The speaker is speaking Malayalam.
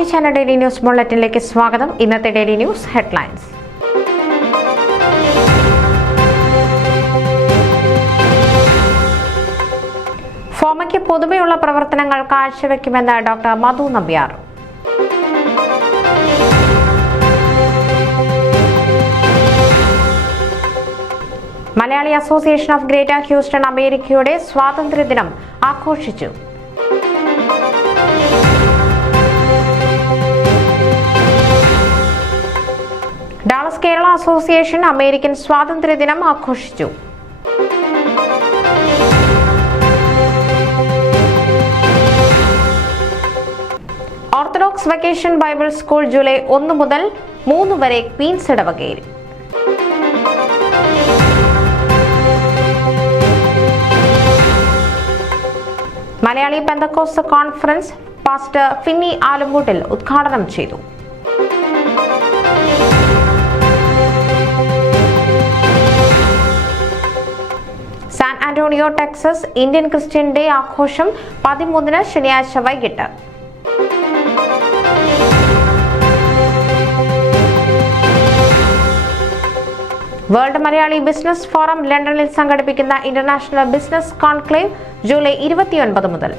പ്രവാസി ചാനൽ ഡെയിലി ന്യൂസ് ബുള്ളറ്റിനിലേക്ക് സ്വാഗതം. ഇന്നത്തെ ഡെയിലി ന്യൂസ് ഹെഡ്ലൈൻസ്. ഫോമയ്ക്ക് പൊതുവെയുള്ള പ്രവർത്തനങ്ങൾ കാഴ്ചവെക്കുമെന്ന് doctor Madhu Nambiar. Malayali association of Greater Houston അമേരിക്കയുടെ സ്വാതന്ത്ര്യദിനം ആഘോഷിച്ചു. ഡാളസ് കേരള അസോസിയേഷൻ അമേരിക്കൻ സ്വാതന്ത്ര്യദിനം ആഘോഷിച്ചു. Orthodox vacation Bible school July 1 മുതൽ 3 വരെ ക്വീൻസ് ഇടവകയിൽ. Malayali Pentecost conference pastor Finny Alampoottil ഉദ്ഘാടനം ചെയ്തു. San Antonio Texas Indian Christian day ആഘോഷം 13-ന് ശനിയാഴ്ച വൈകിട്ട്. വേൾഡ് മലയാളി ബിസിനസ് ഫോറം ലണ്ടനിൽ സംഘടിപ്പിക്കുന്ന ഇന്റർനാഷണൽ ബിസിനസ് കോൺക്ലേവ് ജൂലൈ 29 മുതൽ.